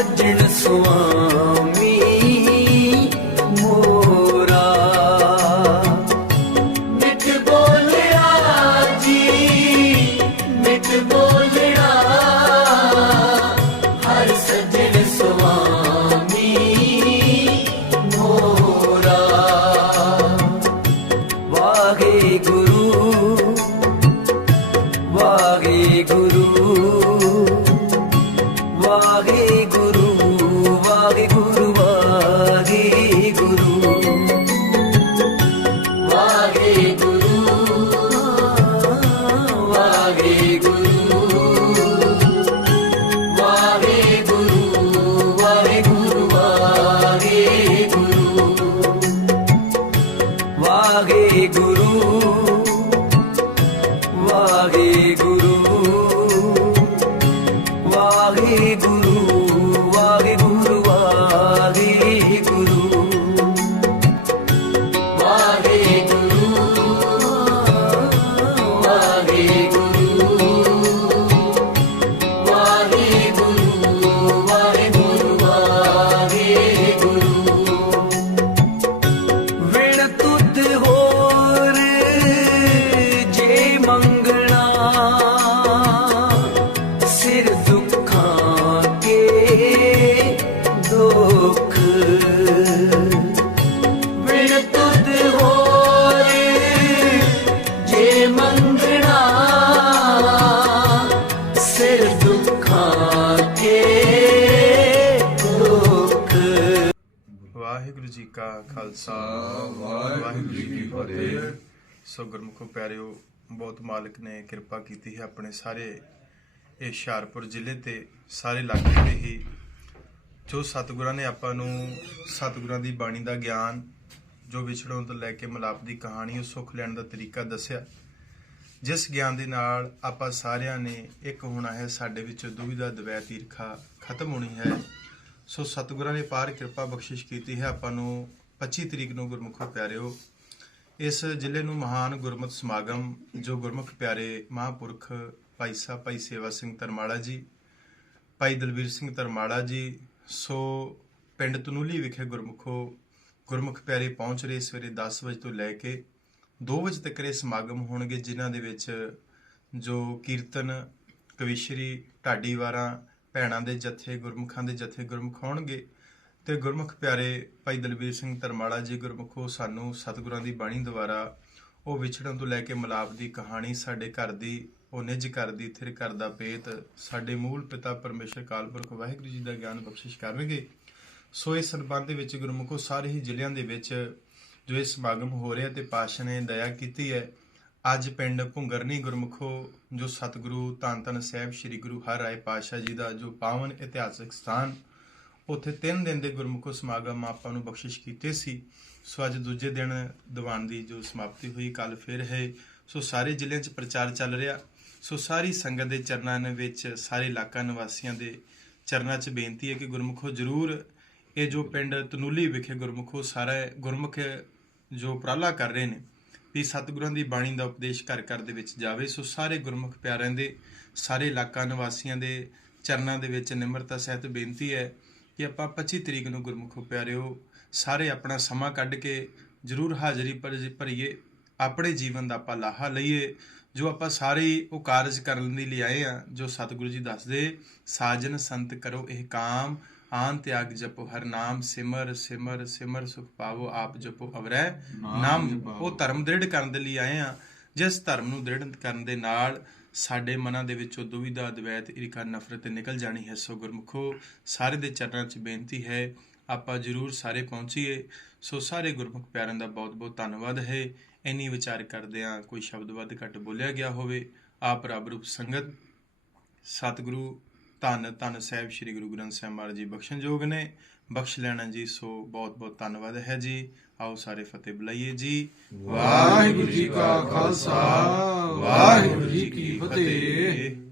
ਸੱਜਣ ਸੁਆਮੀ ਮੋਰਾ। ਮਿੱਠ ਬੋਲਿਆ ਜੀ ਮਿੱਠ ਬੋਲਿਆ। ਹਰ ਸੱਜਣ ਸੁਆਮੀ ਮੋਰਾ। ਵਾਹਿਗੁਰੂ ਵਾਹਿਗੁਰੂ ਵਾਹਿਗੁਰੂ। ਵਾਹਿਗੁਰੂ ਵਾਹਿਗੁਰੂ ਕਾ ਖਾਲਸਾ ਵਾਹਿਗੁਰੂ ਜੀ ਕੀ ਫਤਿਹ। ਸੋ ਗੁਰਮੁਖੋ ਪਿਆਰਿਓ ਬਹੁਤ ਮਾਲਕ ਨੇ ਕਿਰਪਾ ਕੀਤੀ ਹੈ ਆਪਣੇ ਸਾਰੇ ਇਹ ਹੁਸ਼ਿਆਰਪੁਰ ਜ਼ਿਲ੍ਹੇ ਤੇ ਸਾਰੇ ਇਲਾਕੇ ਤੇ ਹੀ ਜੋ ਸਤਿਗੁਰਾਂ ਨੇ ਆਪਾਂ ਨੂੰ ਸਤਿਗੁਰਾਂ ਦੀ ਬਾਣੀ ਦਾ ਗਿਆਨ ਜੋ ਵਿਛੜੋਂ ਤੋਂ ਲੈ ਕੇ ਮਲਾਪ ਦੀ ਕਹਾਣੀ ਉਹ ਸੁੱਖ ਲੈਣ ਦਾ ਤਰੀਕਾ ਦੱਸਿਆ। ਜਿਸ ਗਿਆਨ ਦੇ ਨਾਲ ਆਪਾਂ ਸਾਰਿਆਂ ਨੇ ਇੱਕ ਹੋਣਾ ਹੈ ਸਾਡੇ ਵਿੱਚ ਦੁਵਿਧਾ ਦਵੈਤ ਈਰਖਾ ਖਤਮ ਹੋਣੀ ਹੈ। ਸੋ ਸਤਿਗੁਰਾਂ ਨੇ ਪਾਰ ਕਿਰਪਾ ਬਖਸ਼ਿਸ਼ ਕੀਤੀ ਹੈ ਆਪਾਂ ਨੂੰ 25 ਤਰੀਕ ਨੂੰ ਗੁਰਮੁਖੋ ਪਿਆਰਿਓ। ਇਸ ਜ਼ਿਲ੍ਹੇ ਨੂੰ ਮਹਾਨ ਗੁਰਮਤਿ ਸਮਾਗਮ ਜੋ ਗੁਰਮੁਖ ਪਿਆਰੇ ਮਹਾਂਪੁਰਖ ਭਾਈ ਸਾਹਿਬ, ਭਾਈ ਸੇਵਾ ਸਿੰਘ ਧਰਮਾਲਾ ਜੀ, ਭਾਈ ਦਲਵੀਰ ਸਿੰਘ ਧਰਮਾਲਾ ਜੀ, ਸੋ ਪਿੰਡ ਤਨੂਲੀ ਵਿਖੇ ਗੁਰਮੁਖੋ ਗੁਰਮੁਖ ਪਿਆਰੇ ਪਹੁੰਚ ਰਹੇ ਸਵੇਰੇ 10 ਵਜੇ ਤੋਂ ਲੈ ਕੇ 2 ਵਜੇ ਤੱਕ ਇਹ ਸਮਾਗਮ ਹੋਣਗੇ, ਜਿਨ੍ਹਾਂ ਦੇ ਵਿੱਚ ਜੋ ਕੀਰਤਨ ਕਵਿਸ਼ਰੀ ਢਾਡੀ ਵਾਰਾਂ ਭੈਣਾਂ ਦੇ ਜਥੇ, ਗੁਰਮੁਖਾਂ ਦੇ ਜਥੇ ਗੁਰਮੁਖ ਹੋਣਗੇ। ਤੇ ਗੁਰਮੁਖ ਪਿਆਰੇ ਭਾਈ ਦਲਬੀਰ ਸਿੰਘ ਧਰਮਾਲਾ ਜੀ ਗੁਰਮੁਖੋ ਸਾਨੂੰ ਸਤਿਗੁਰਾਂ ਦੀ ਬਾਣੀ ਦੁਆਰਾ ਉਹ ਵਿਛੜਨ ਤੋਂ ਲੈ ਕੇ ਮਲਾਪ ਦੀ ਕਹਾਣੀ ਸਾਡੇ ਘਰ ਦੀ, ਉਹ ਨਿਜ ਘਰ ਦੀ, ਥਿਰ ਘਰ ਦਾ ਪੇਤ ਸਾਡੇ ਮੂਲ ਪਿਤਾ ਪਰਮੇਸ਼ਰ ਕਾਲਪੁਰਖ ਵਾਹਿਗੁਰੂ ਜੀ ਦਾ ਗਿਆਨ ਬਖਸ਼ਿਸ਼ ਕਰਨਗੇ। ਸੋ ਇਸ ਸੰਬੰਧ ਦੇ ਵਿੱਚ ਗੁਰਮੁਖੋ ਸਾਰੇ ਹੀ ਜ਼ਿਲ੍ਹਿਆਂ ਦੇ ਵਿੱਚ ਜੋ ਇਹ ਸਮਾਗਮ ਹੋ ਰਿਹਾ ਤੇ ਪਾਸ਼ਾ ਨੇ ਦਇਆ ਕੀਤੀ ਹੈ ਅੱਜ ਪਿੰਡ ਭੁੰਗਰਨੀ ਗੁਰਮੁਖੋ, ਜੋ ਸਤਿਗੁਰੂ ਧੰਨ ਧੰਨ ਸਾਹਿਬ ਸ੍ਰੀ ਗੁਰੂ ਹਰਿ ਪਾਤਸ਼ਾਹ ਜੀ ਦਾ ਜੋ ਪਾਵਨ ਇਤਿਹਾਸਕ ਸਥਾਨ, ਉੱਥੇ 3 ਦਿਨ ਦੇ ਗੁਰਮੁਖੋ ਸਮਾਗਮ ਆਪਾਂ ਨੂੰ ਬਖਸ਼ਿਸ਼ ਕੀਤੇ ਸੀ। ਸੋ ਅੱਜ ਦੂਜੇ ਦਿਨ ਦੀਵਾਨ ਦੀ ਜੋ ਸਮਾਪਤੀ ਹੋਈ ਕੱਲ ਫਿਰ ਹੈ। ਸੋ ਸਾਰੇ ਜ਼ਿਲ੍ਹਿਆਂ 'ਚ ਪ੍ਰਚਾਰ ਚੱਲ ਰਿਹਾ। ਸੋ ਸਾਰੀ ਸੰਗਤ ਦੇ ਚਰਨਾਂ ਦੇ ਵਿੱਚ, ਸਾਰੇ ਇਲਾਕਾ ਨਿਵਾਸੀਆਂ ਦੇ ਚਰਨਾਂ 'ਚ ਬੇਨਤੀ ਹੈ ਕਿ ਗੁਰਮੁਖੋ ਜਰੂਰ ਇਹ ਜੋ ਪਿੰਡ ਤਨੂਲੀ ਵਿਖੇ ਗੁਰਮੁਖੋ, ਸਾਰਾ ਗੁਰਮੁਖ ਜੋ ਉਪਰਾਲਾ ਕਰ ਰਹੇ ਨੇ ਵੀ ਸਤਿਗੁਰਾਂ ਦੀ ਬਾਣੀ ਦਾ ਉਪਦੇਸ਼ ਘਰ ਘਰ ਦੇ ਵਿੱਚ ਜਾਵੇ, ਸੋ ਸਾਰੇ ਗੁਰਮੁਖ ਪਿਆਰਿਆਂ ਦੇ, ਸਾਰੇ ਇਲਾਕਾ ਨਿਵਾਸੀਆਂ ਦੇ ਚਰਨਾਂ ਦੇ ਵਿੱਚ ਨਿਮਰਤਾ ਸਹਿਤ ਬੇਨਤੀ ਹੈ ਕਿ ਆਪਾਂ 25 ਤਰੀਕ ਨੂੰ ਗੁਰਮੁਖੋ ਪਿਆਰਿਓ, ਸਾਰੇ ਆਪਣਾ ਸਮਾਂ ਕੱਢ ਕੇ ਜਰੂਰ ਹਾਜ਼ਰੀ ਭਰ- ਭਰੀਏ, ਆਪਣੇ ਜੀਵਨ ਦਾ ਆਪਾਂ ਲਾਹਾ ਲਈਏ, ਜੋ ਆਪਾਂ ਸਾਰੇ ਹੀ ਉਹ ਕਾਰਜ ਕਰਨ ਦੇ ਲਈ ਆਏ ਆ, ਜੋ ਸਤਿਗੁਰੂ ਜੀ ਦੱਸਦੇ, ਸਾਜਨ ਸੰਤ ਕਰੋ ਇਹ ਕਾਮ ਆਨ ਤਿਆਗ ਜਪੋ ਹਰ ਨਾਮ ਸਿਮਰ ਸਿਮਰ ਸਿਮਰ ਸੁਖ ਪਾਵੋ ਆਪ ਜਪੋ ਅਵਰੈ ਨਾਮ ਉਹ ਧਰਮ ਦ੍ਰਿੜ ਕਰਨ ਦੇ ਲਈ ਆਏ ਆ ਜਿਸ ਧਰਮ ਨੂੰ ਦ੍ਰਿੜ ਕਰਨ ਦੇ ਨਾਲ ਸਾਡੇ ਮਨਾਂ ਦੇ ਵਿੱਚੋਂ ਦੁਵਿਧਾ ਦਵੈਤ ਈਰਖਾ ਨਫ਼ਰਤ ਨਿਕਲ ਜਾਣੀ ਹੈ। ਸੋ ਗੁਰਮੁਖੋ ਸਾਰੇ ਦੇ ਚਰਨਾਂ 'ਚ ਬੇਨਤੀ ਹੈ ਆਪਾਂ ਜਰੂਰ ਸਾਰੇ ਪਹੁੰਚੀਏ। ਸੋ ਸਾਰੇ ਗੁਰਮੁਖ ਪਿਆਰਿਆਂ ਦਾ ਬਹੁਤ ਬਹੁਤ ਧੰਨਵਾਦ ਹੈ। ਇੰਨੀ ਵਿਚਾਰ ਕਰਦੇ ਆ ਕੋਈ ਸ਼ਬਦ ਵੱਧ ਘੱਟ ਬੋਲਿਆ ਗਿਆ ਹੋਵੇ। ਆਪ ਰੱਬ ਰੂਪ ਸੰਗਤ ਸਤਿਗੁਰੂ ਧੰਨ ਧੰਨ ਸਾਹਿਬ ਸ੍ਰੀ ਗੁਰੂ ਗ੍ਰੰਥ ਸਾਹਿਬ ਮਹਾਰਾਜ ਜੀ ਬਖਸ਼ਣਯੋਗ ਨੇ। ਬਖਸ਼ ਲੈਣਾ ਜੀ, ਸੋ ਬਹੁਤ ਬਹੁਤ ਧੰਨਵਾਦ ਹੈ ਜੀ। ਆਓ ਸਾਰੇ ਫਤਿਹ ਬੁਲਾਈਏ ਜੀ। ਵਾਹਿਗੁਰੂ ਜੀ ਕਾ ਖਾਲਸਾ, ਵਾਹਿਗੁਰੂ ਜੀ ਕੀ ਫਤਿਹ।